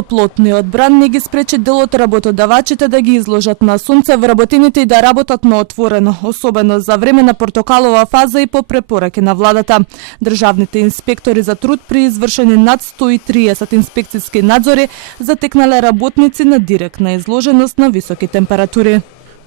Топлотниот бран не ги спречи дел од работодавачите да ги изложат на сонце вработените и да работат на отворено, особено за време на портокалова фаза и по препораки на владата. Државните инспектори за труд при извршени над 130 инспекциски надзори затекнале работници на директна изложеност на високи температури.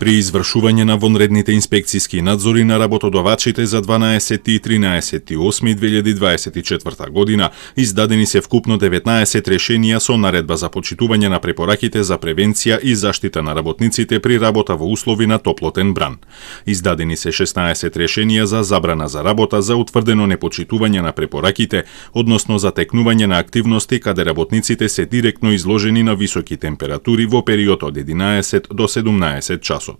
При извршување на вонредните инспекциски надзори на работодавачите за 12 и 13 8 2024 година издадени се вкупно 19 решенија со наредба за почитување на препораките за превенција и заштита на работниците при работа во услови на топлотен бран. Издадени се 16 решенија за забрана за работа за утврдено непочитување на препораките, односно за текнување на активности каде работниците се директно изложени на високи температури во период од 11 до 17 часот.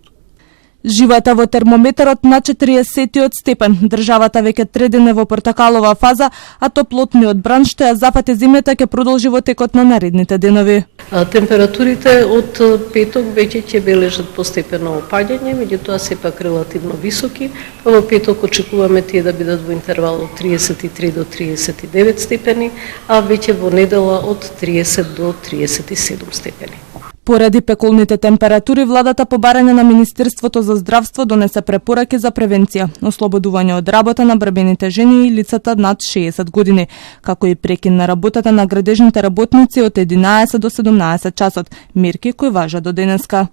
Живота во термометарот на 40 степен. Државата веќе 3 дена во портокалова фаза, а топлотниот бран што ја запати зимата ќе продолжи во текот на наредните денови. Температурите од петок веќе ќе бележат постепено опаѓање, меѓутоа сепак релативно високи. Во петок очекуваме тие да бидат во интервал од 33 до 39 степени, а веќе во недела од 30 до 37 степени. Поради пеколните температури, владата по барање на Министерството за здравство донесе препораки за превенција, ослободување од работа на брбените жени и лицата над 60 години, како и прекин на работата на градежните работници од 11 до 17 часот, мерки кои важат до денеска.